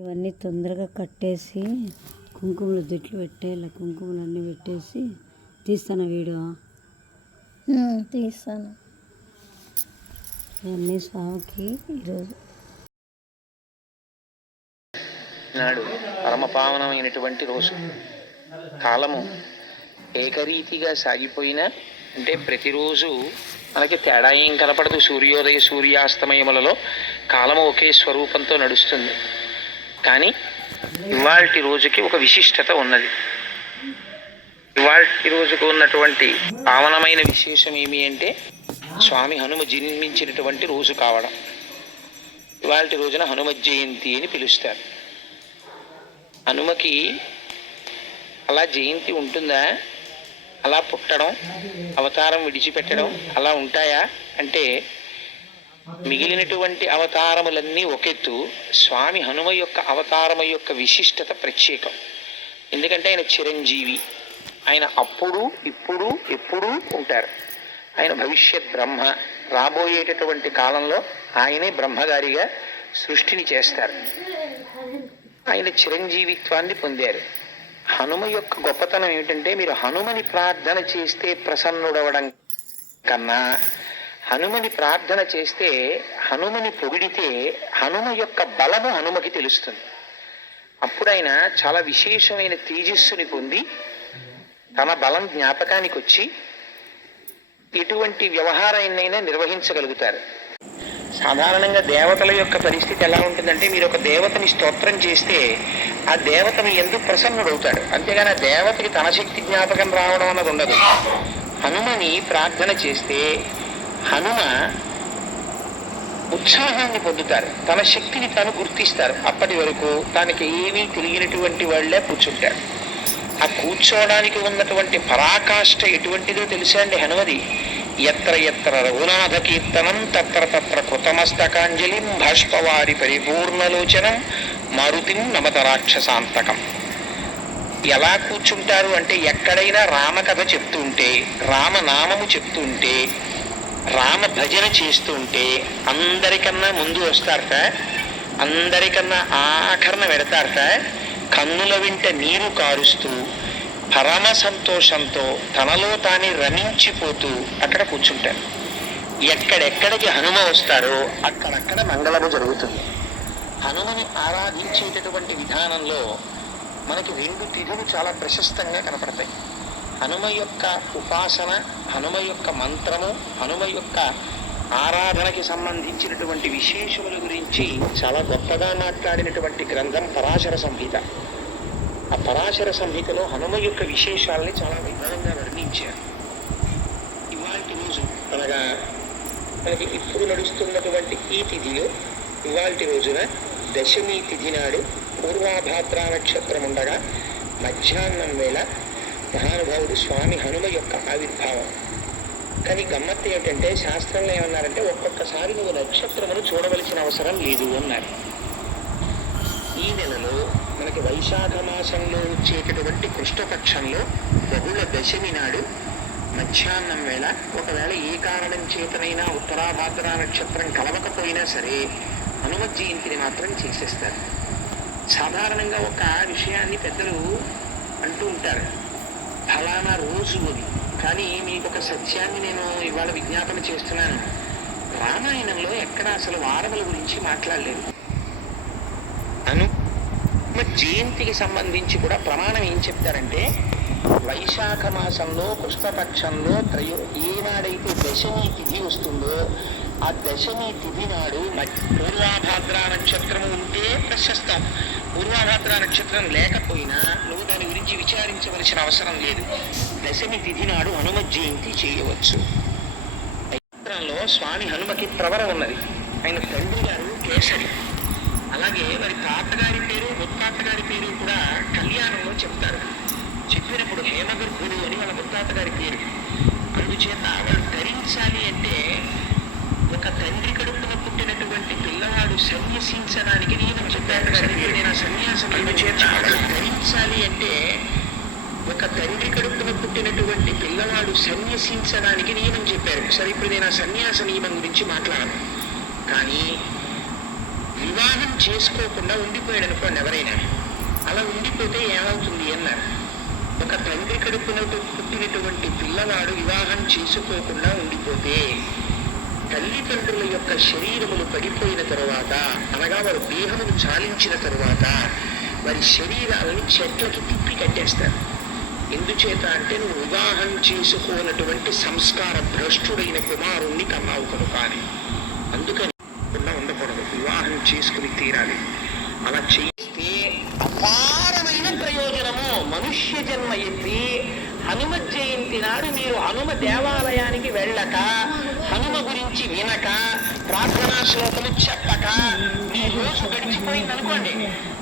ఇవన్నీ తొందరగా కట్టేసి కుంకుమలు జుట్లు పెట్టేలా కుంకుమలు అన్నీ పెట్టేసి తీస్తాను వీడియో. తీస్తాను. ఇవన్నీ స్వామికి ఈరోజు నాడు పరమపావనమైనటువంటి రోజు. కాలము ఏకరీతిగా సాగిపోయినా అంటే ప్రతిరోజు మనకి తేడా ఏం కనపడదు. సూర్యోదయ సూర్యాస్తమయములలో కాలము ఒకే స్వరూపంతో నడుస్తుంది. కానీ ఇవాల్టి రోజుకి ఒక విశిష్టత ఉన్నది. ఇవాల్టి రోజుకు ఉన్నటువంటి పావనమైన విశేషం ఏమి అంటే స్వామి హనుమ జన్మించినటువంటి రోజు కావడం. ఇవాల్టి రోజున హనుమ జయంతి అని పిలుస్తారు. హనుమకి అలా జయంతి ఉంటుందా? అలా పుట్టడం, అవతారం విడిచిపెట్టడం అలా ఉంటాయా అంటే మిగిలినటువంటి అవతారములన్నీ ఒకెత్తు, స్వామి హనుమ యొక్క అవతారము యొక్క విశిష్టత ప్రత్యేకం. ఎందుకంటే ఆయన చిరంజీవి. ఆయన అప్పుడు ఇప్పుడు ఎప్పుడూ ఉంటారు. ఆయన భవిష్యత్ బ్రహ్మ. రాబోయేటటువంటి కాలంలో ఆయనే బ్రహ్మగారిగా సృష్టిని చేస్తారు. ఆయన చిరంజీవిత్వాన్ని పొందారు. హనుమ యొక్క గొప్పతనం ఏమిటంటే మీరు హనుమని ప్రార్థన చేస్తే ప్రసన్నుడవడం కన్నా హనుమని ప్రార్థన చేస్తే, హనుమని పొగిడితే హనుమ యొక్క బలము హనుమకి తెలుస్తుంది. అప్పుడు ఆయన చాలా విశేషమైన తేజస్సుని పొంది తన బలం జ్ఞాపకానికి వచ్చి ఎటువంటి వ్యవహారాన్నైనా నిర్వహించగలుగుతారు. సాధారణంగా దేవతల యొక్క పరిస్థితి ఎలా ఉంటుందంటే మీరు ఒక దేవతని స్తోత్రం చేస్తే ఆ దేవతని ఎందుకు ప్రసన్నుడవుతాడు, అంతేగాని ఆ దేవతకి తన శక్తి జ్ఞాపకం రావడం అన్నది ఉండదు. హనుమని ప్రార్థన చేస్తే హనుమ ఉత్సాహాన్ని పొందుతారు, తన శక్తిని తాను గుర్తిస్తారు. అప్పటి వరకు తనకి ఏమీ తెలియనటువంటి వాళ్లే కూర్చుంటారు. ఆ కూర్చోవడానికి ఉన్నటువంటి పరాకాష్ఠ ఎటువంటిదో తెలుసా అండి హనుమది. ఎత్ర ఎత్ర రఘునాథ కీర్తనం తత్ర తత్ర కృతమస్తకాంజలిం భాష్పవారి పరిపూర్ణలోచనం మారుతిం నమత రాక్షసాంతకం. ఎలా కూర్చుంటారు అంటే ఎక్కడైనా రామకథ చెప్తుంటే, రామనామము చెప్తుంటే, రామ భజన చేస్తూ ఉంటే అందరికన్నా ముందు వస్తారట, అందరికన్నా ఆఖరణ పెడతారట. కన్నుల వెంట నీరు కారుస్తూ పరమ సంతోషంతో తనలో తానే రమించిపోతూ అక్కడ కూర్చుంటారు. ఎక్కడెక్కడికి హనుమ వస్తారో అక్కడక్కడ మంగళము జరుగుతుంది. హనుమని ఆరాధించేటటువంటి విధానంలో మనకి 2 తిథులు చాలా ప్రశస్తంగా కనపడతాయి. హనుమ యొక్క ఉపాసన, హనుమ యొక్క మంత్రము, హనుమ యొక్క ఆరాధనకి సంబంధించినటువంటి విశేషముల గురించి చాలా గొప్పగా మాట్లాడినటువంటి గ్రంథం పరాశర సంహిత. ఆ పరాశర సంహితలో హనుమ యొక్క విశేషాలని చాలా విధానంగా వర్ణించారు. ఇవాల్టి రోజు అనగా మనకి ఇప్పుడు నడుస్తున్నటువంటి ఈ తిథిలో ఇవాల్టి రోజున దశమి తిథి నాడు పూర్వాభాద్ర నక్షత్రం ఉండగా మధ్యాహ్నం వేళ మహానుభావుడు స్వామి హనుమ యొక్క ఆవిర్భావం. కానీ గమ్మత్తు ఏంటంటే శాస్త్రంలో ఏమన్నారంటే ఒక్కొక్కసారి నువ్వు నక్షత్రమును చూడవలసిన అవసరం లేదు అన్నారు. ఈ నెలలో మనకి వైశాఖ మాసంలో వచ్చేటటువంటి కృష్ణపక్షంలో బహుళ దశమి నాడు మధ్యాహ్నం వేళ ఒకవేళ ఏ కారణం చేతనైనా ఉత్తరాభాద్ర నక్షత్రం కలవకపోయినా సరే హనుమ జయంతిని మాత్రం చేసేస్తారు. సాధారణంగా ఒక విషయాన్ని పెద్దలు అంటూ ఉంటారు, ఫలానా రోజు అది. కానీ మీకు ఒక సత్యాన్ని నేను ఇవాళ విజ్ఞాపన చేస్తున్నాను. రామాయణంలో ఎక్కడ అసలు వారముల గురించి మాట్లాడలేదు. హనుమ జయంతికి సంబంధించి కూడా ప్రమాణం ఏం చెప్తారంటే వైశాఖ మాసంలో కృష్ణపక్షంలో ఏనాడైతే దశమి తిథి వస్తుందో ఆ దశమి తిథి నాడు పూర్వాభాద్ర నక్షత్రము ఉంటే ప్రశస్తం. పూర్వాభాద్ర నక్షత్రం లేకపోయినా నువ్వు దాని గురించి విచారించవలసిన అవసరం లేదు. దశమి తిథి నాడు హనుమ జయంతి చేయవచ్చు. నక్షత్రంలో స్వామి హనుమకి ప్రవర ఉన్నది. ఆయన తండ్రి గారు కేసరి. అలాగే మరి తాతగారి పేరు ముత్తాతగారి పేరు కూడా కళ్యాణంలో చెప్తారు. చెప్పినప్పుడు హేమగర్భుడు అని వాళ్ళ ముత్తాతగారి పేరు. అందుచేత వాళ్ళు ధరించాలి అంటే ఒక తండ్రి కడుపున పుట్టినటువంటి పిల్లవాడు సన్యసించడానికి నియమం చెప్పారు. నేను సన్యాసం అందుచేత వాళ్ళు ధరించాలి అంటే ఒక తండ్రి కడుపున పుట్టినటువంటి పిల్లవాడు సన్యసించడానికి నియమం చెప్పారు. సరే, ఇప్పుడు నేను ఆ సన్యాస నియమం గురించి మాట్లాడను. కానీ వివాహం చేసుకోకుండా ఉండిపోయాడు అనుకోండి ఎవరైనా, అలా ఉండిపోతే ఏమవుతుంది అన్నారు. ఒక తండ్రి కడుపున పుట్టినటువంటి పిల్లవాడు వివాహం చేసుకోకుండా ఉండిపోతే తల్లిదండ్రుల యొక్క శరీరములు పడిపోయిన తరువాత, అనగా వారు దేహమును చాలించిన తరువాత వారి శరీరాలని చెట్లకి తిప్పి కట్టేస్తారు. ఎందుచేత అంటే నువ్వు వివాహం చేసుకోనటువంటి సంస్కార భ్రష్టుడైన కుమారుణ్ణి కన్నావు కనుక అని. అందుకని ఉండకూడదు, వివాహం చేసుకుని తీరాలి. అలా చేస్తే అపారమైన ప్రయోజనము. మనుష్య జన్మ ఎత్తి హనుమ జయంతి నాడు మీరు హనుమ దేవాలయానికి వెళ్ళక, హనుమ గురించి వినక, ప్రార్థనా శ్లోకము చెప్పక మీ రోజు గడిచిపోయింది అనుకోండి,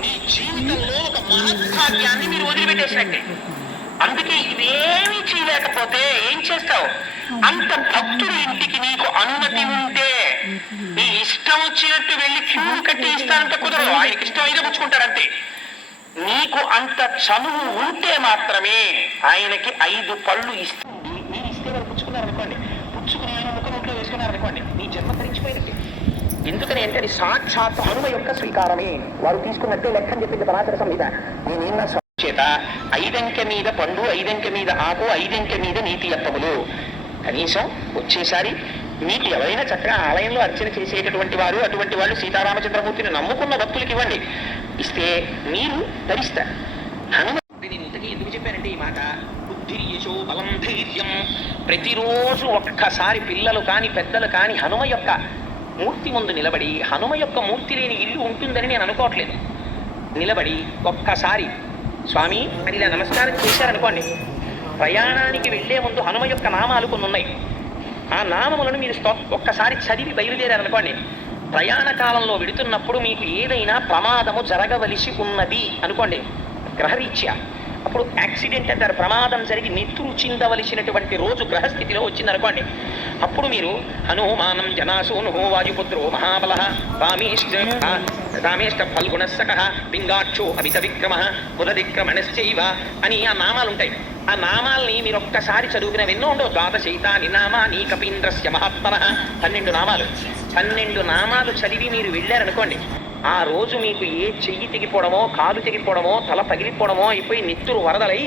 మీ జీవితంలో ఒక మహద్భాగ్యాన్ని మీరు వదిలిపెట్టేసినట్టే. అందుకే ఇవేమీ చేయలేకపోతే ఏం చేస్తావు? అంత భక్తుడు ఇంటికి నీకు అనుమతి ఉంటే నీ ఇష్టం వచ్చినట్టు వెళ్ళి క్యూ కట్టి ఇస్తానంటే కుదరదు. ఆయనకి ఇష్టం అయితే పుచ్చుకుంటారంతే. నీకు అంత చనువు ఉంటే మాత్రమే ఆయనకి 5 పళ్ళు ఇస్తుంది. మీరు ఇస్తే వారు పుచ్చుకున్నారనుకోండి, పుచ్చుకుని ఆయన ముఖంలో వేసుకున్నారనుకోండి, నీ జన్మ తరించిపోయినట్టే. ఎందుకని అంటే అది సాక్షాత్ హనుమ యొక్క స్వీకారమే. వారు తీసుకున్నట్టే లెక్కని చెప్పింది పరాశర సంహిత. నేనేమన్నా చేత 5 అంకె మీద పండు, 5 అంకె మీద ఆకు, 5 అంకె మీద నీతి అత్తములు. కనీసం వచ్చేసారి మీకు ఎవరైనా చక్కగా ఆలయంలో అర్చన చేసేటటువంటి వారు, అటువంటి వాళ్ళు సీతారామచంద్రమూర్తిని నమ్ముకున్న భక్తులకి ఇవ్వండి. ఇస్తే మీరు ధరిస్తారు. హనుమ నేను ఇంతకీ ఎందుకు చెప్పానంటే ఈ మాట, బుద్ధి యశో బలం ధైర్యం. ప్రతిరోజు ఒక్కసారి పిల్లలు కాని పెద్దలు కాని హనుమ యొక్క మూర్తి ముందు నిలబడి, హనుమ యొక్క మూర్తి లేని ఇల్లు ఉంటుందని నేను అనుకోవట్లేదు, నిలబడి ఒక్కసారి స్వామి అని ఇలా నమస్కారం చేశారనుకోండి, ప్రయాణానికి వెళ్లే ముందు హనుమ యొక్క నామాలు కొన్ని ఉన్నాయి. ఆ నామములను మీరు ఒక్కసారి చదివి బయలుదేరారనుకోండి, ప్రయాణ కాలంలో వెడుతున్నప్పుడు మీకు ఏదైనా ప్రమాదము జరగవలసి ఉన్నది అనుకోండి గ్రహరీత్యా, అప్పుడు యాక్సిడెంట్ అంటారు, ప్రమాదం జరిగి నిత్తురు చిందవలసినటువంటి రోజు గ్రహస్థితిలో వచ్చిందనుకోండి, అప్పుడు మీరు హనుమానం జనాసూను వాయుపుత్రో మహాబల రామేష్ట ఫల్గుణస్సక పింగాక్షో అమిత విక్రమ బుధవిక్రమణశ్చైవ అని ఆ నామాలు ఉంటాయి. ఆ నామాల్ని మీరు ఒక్కసారి చదువుకునే ఎన్నో ఉండవు. ద్వాదశైతాని నామాని కపీంద్రస్య మహాత్మన 12 నామాలు. 12 నామాలు చదివి మీరు వెళ్ళారనుకోండి, ఆ రోజు మీకు ఏ చెయ్యి తెగిపోవడమో, కాలు తెగిపోవడమో, తల పగిలిపోవడమో అయిపోయి నిత్తురు వరదలై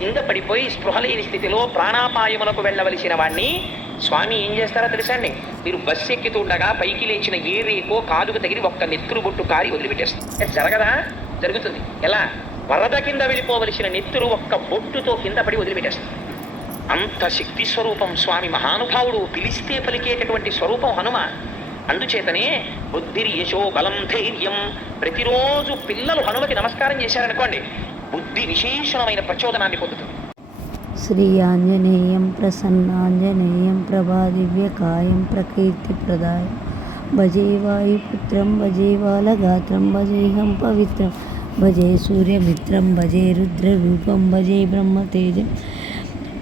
కింద పడిపోయి స్పృహలేని స్థితిలో ప్రాణాపాయములకు వెళ్ళవలసిన వాడిని స్వామి ఏం చేస్తారో తెలుసా అండి? మీరు బస్సు ఎక్కుతూ ఉండగా పైకి లేచిన ఏ రేకో కాలుకు తగిలి ఒక్క నెత్తురు బొట్టు కారి వదిలిపెట్టేస్తారు. జరగదా? జరుగుతుంది. ఎలా? వరద కింద వెళ్ళిపోవలసిన నెత్తురు ఒక్క బొట్టుతో కింద పడి వదిలిపెట్టేస్తారు. అంత శక్తి స్వరూపం స్వామి. మహానుభావుడు, పిలిస్తే పలికేటటువంటి స్వరూపం హనుమ. అందుచేతనే బుద్ధిర్ యశో బలం ధైర్యం. ప్రతిరోజు పిల్లలు హనుమకి నమస్కారం చేశారనుకోండి, బుద్ధి విశేషమైన ప్రచోదనాన్ని పొందుతుంది. శ్రీ ఆంజనేయం ప్రసన్నాంజనేయం ప్రభాదివ్యకాయం ప్రకీర్తిప్రదాయం భజే వాయుపుత్రం భజే బాలగాత్రం భజేహం పవిత్రం భజే సూర్యమిత్రం భజే రుద్రరూపం భజే బ్రహ్మతేజం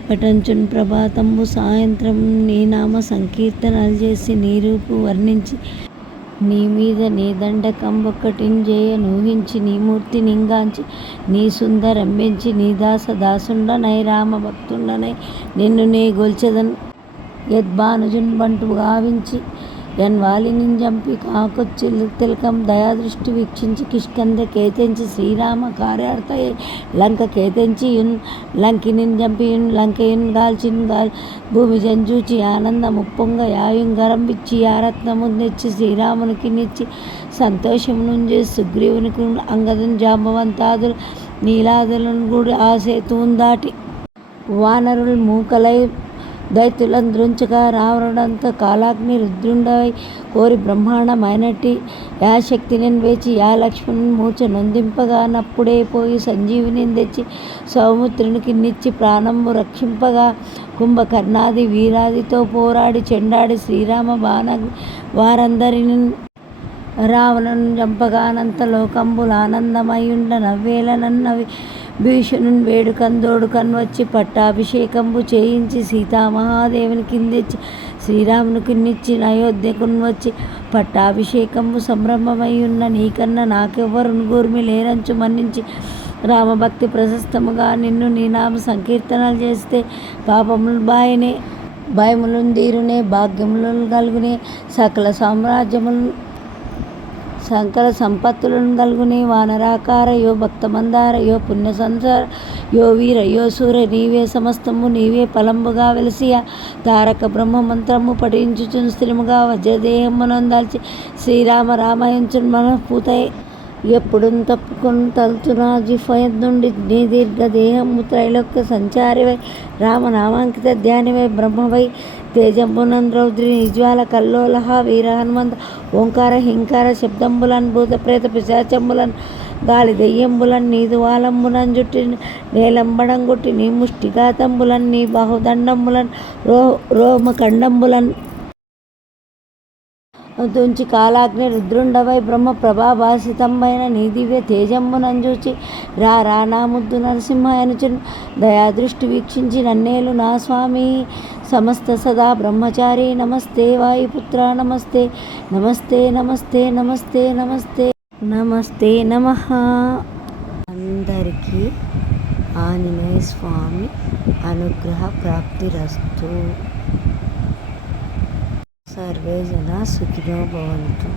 పఠంచున్ ప్రభాతంబు సాయంత్రం నీ నామ సంకీర్తనలు చేసి నీ రూపు వర్ణించి నీ మీద నీ దండకంబొక్కటింజేయ నూహించి నీ మూర్తి నింగాంచి నీ సుందరంబెంచి నీ దాసుండనై రామ భక్తుండనై నిన్ను నే గొల్చెదన్ యద్భానుజున్ బంటు గావించి యన్వాలిని చంపి కాకొచ్చి తిలకం దయాదృష్టి వీక్షించి కిష్కంద కేతించి శ్రీరామ కార్యార్థయే లంక కేతించి లంకిని చంపి లంకయున్ గాల్చిన్ భూమి జంజూచి ఆనందం ఉప్పొంగ యాయుంగరంబిచ్చి యారత్నముందెచ్చి శ్రీరామునికి నిచ్చి సంతోషమునుంజే సుగ్రీవునికి అంగదన్ జాంబవంతాదులు నీలాదులను కూడా ఆ సేతువును దాటి వానరులు మూకలై దైత్యులను దృంచగా రావణుడంత కాలాగ్ని రుద్రుండవై కోరి బ్రహ్మాండమైనట్టి యా శక్తిని వేచి యా లక్ష్మణుని మూర్ఛ నొందింపగా నప్పుడే పోయి సంజీవిని తెచ్చి సౌమిత్రునికి నిచ్చి ప్రాణంబు రక్షింపగా కుంభకర్ణాది వీరాదితో పోరాడి చెండాడి శ్రీరామ బాణగ్ని వారందరిని రావణుని చంపగానంత లోకంబులు ఆనందమయుండ నవ్వేలనన్నవి భీషణుని వేడుకందోడు కన్వచ్చి పట్టాభిషేకంబు చేయించి సీతామహాదేవుని కిందెచ్చి శ్రీరామునికి నిచ్చి అయోధ్యకుని వచ్చి పట్టాభిషేకంబు సంభ్రమమయ్యున్న నీకన్నా నాకెవ్వరును గూర్మి లేరంచు మన్నించి రామభక్తి ప్రశస్తముగా నిన్ను నీ నామ సంకీర్తనలు చేస్తే పాపములు బాయనే భయములు తీరునే భాగ్యములు కలుగునే సకల సకల సంపత్తులను గల్గుని వానరాకార యో భక్తమందార యో పుణ్య సంసార యో వీర యో సూర నీవే సమస్తము నీవే పలంబుగా వెలిసియ తారక బ్రహ్మ మంత్రము పఠించుచున్ స్థిరముగా వజ్రదేహమునందాల్చి శ్రీరామ రామాయంచున్ మనఃపూతయే ఎప్పుడు తప్పుకొని తలుచునా జిఫయద్ నుండి నీ దీర్ఘదేహము త్రైలోక్య సంచారివై రామనామాంకిత ధ్యానివై బ్రహ్మవై తేజంబునంద రౌద్రి నిజ్వాల కల్లోలహ వీర హనుమంత ఓంకార హింకార శబ్దంబులన్ భూత ప్రేత పిశాచంబులన్ గాలి దెయ్యంబులన్ నీదు వాలంబునం జుట్టి నేలంబడంగుట్టి నీ ముష్టిఘాతంబులన్ నీ బాహుదండంబులన్ రోమకండంబులన్ తుంచి కాలాగ్ని రుద్రుండవై బ్రహ్మ ప్రభాభాసితంబైన నీ దివ్య తేజంబునంజూచి రా నా ముద్దు నరసింహ అనుచున్ దయాదృష్టి వీక్షించి నన్నేలు నా స్వామి సమస్త సదా బ్రహ్మచారి నమస్తే వాయుపుత్ర నమస్తే నమస్తే నమస్తే నమస్తే నమస్తే నమస్తే నమః. అందరికీ ఆంజనేయ స్వామి అనుగ్రహ ప్రాప్తిరస్తు. సర్వే జనా సుఖినో భవంతు.